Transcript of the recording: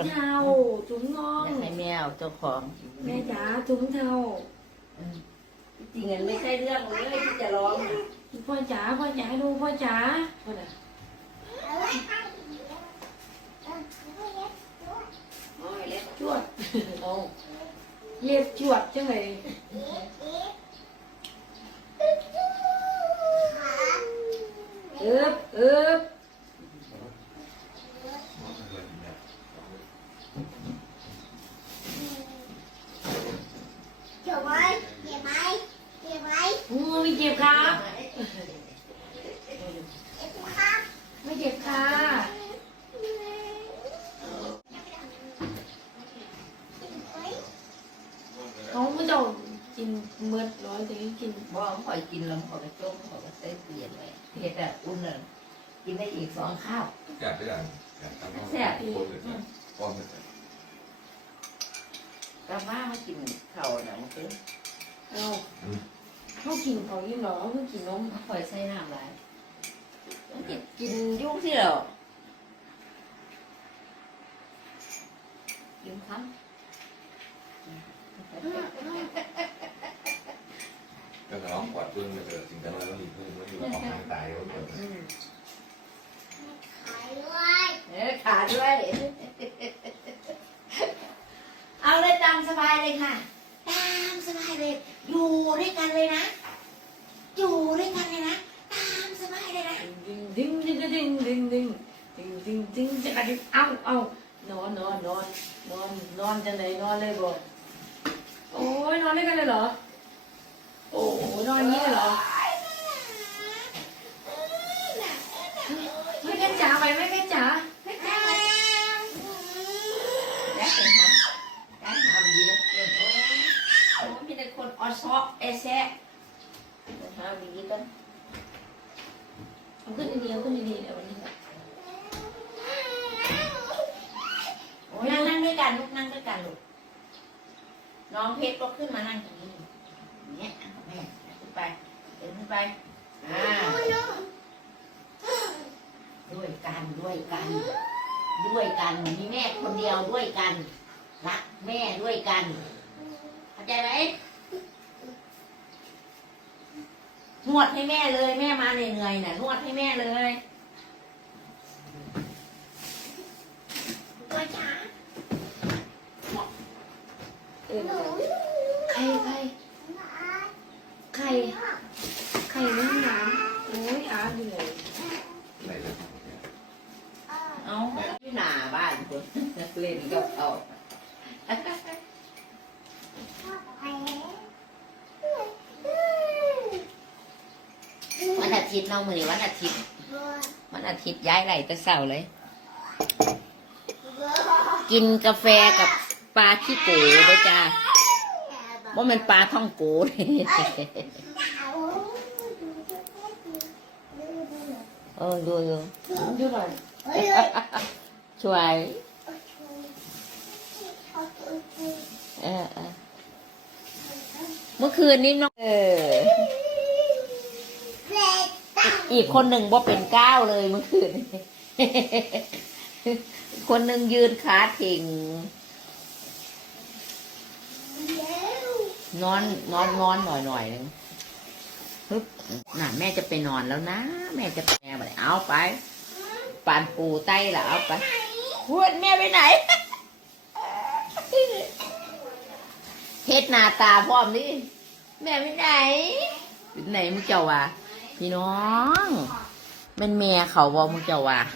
เลยเทาถุงน่องอยากให้แมวเจ้าของแม่จ๋าถุงเทาจริงๆไม่ใช่เรื่องเลยที่จะร้องน่ะพ่อจ๋าพ่อจ๋าดูพ่อจ๋าพ่อจ๋าโอ้ยเล็บจวดเอาเล็บจวดจังเลยเอิบเอิบ เจ็บไหมเจ็บไหมเจ็บไหม งู ไม่เจ็บครับเจ็บครับ ไม่เจ็บค่ะเขาไม่เจ้ากินเมื่อร้อยแต่ยังกินบ่คอยกินแล้วคอยกระจมคอยกระเต้นเปลี่ยนเลยเฮ็ดแบบอุ่นเลยกินได้อีกสองข้าวอยากได้อย่างอยากทำแซ่บโคตรเลยนะป้อมเลยนะกลับมามากินข้าวน่ะมันเป็นเอา เขากินเขายิ่งหรอเขากินนมคอยใส่น้ำหลายมันกินกินยุ่งสิเหรอกินคำก็ร้องกอดเพื่อนเลยจริงจังแล้วมีเพื่อนแล้วอยู่ออกทางตายแล้วเกิดอืมขายด้วยเออขาด้วย เอาเลยตามสบายเลยค่ะ ตามสบายเลย อยู่ด้วยกันเลยนะ อยู่ด้วยกันเลยนะ ตามสบายเลยนะดึงดึงดึงดึงดึงดึงดึงดิงดึงจะกระดิกเอาเอานอนนอนนอนนอนนอนจะไหนนอนเลยบอกโอ้ยนอนด้วยกันเลยเหรอ โอ้นอนอย่างนี้เลยเหรอไม่แค่จ๋าไปไม่แค่จ๋า แล้วเป็นหาได้หาดีแล้วเป็นโอ้โอ้มีแต่คนออซอกเอ แซะหาดีกันขึ้นดีๆขึ้นดีๆเดี๋ยววันนี้นั่งนั่งด้วยกันลูกนั่งด้วยกันลูกน้องเพชรก็ขึ้นมานั่งตรงนี้เนี่ยแม่ขึ้นไปเดินขึ้นไปอ่าด้วยกันด้วยกัน ด้วยกันมีแม่คนเดียวด้วยกันรักแม่ด้วยกันเข้าใจไหม นวดให้แม่เลย แม่มาเหนื่อยๆน่ะนวดให้แม่เลยตัวจ๋าเออใครใครใครใครในห้องน้ำโอ้ยอาเหนื่อยไหนเลยเอาที่หน้าบ้านคนเล่นกับเขาวันอา ทิตย์เนาะมือนี้วันอาทิตย์วันอาทิตย์ย้ายไหลแต่เสาร์เลย กินกาแฟกับปลาขี้โกด้วยจ้าว่ามันปลาท่องโกเลยเออดูดูดูหน่อยช่วยเออเออเมื่อคืนนี้น้องเออ อีกคนหนึ่งว่าเป็นก้าวเลยเมื่อคืน คนหนึ่งยืนขาถิงนอนนอนนอนหน่อยหน่อยนึงฮึบน่ะแม่จะไปนอนแล้วนะ แม่จะไปแม่ไปเอาไปปานปูไต้ละเอาไปพูดแม่ไปไหนเฮ็ดนาตาพร้อมนี่แม่ไปไหนไหนมึงเจ้าวะ พี่น้องเป็นเมียเขาบอกมึงเจ้าวะเ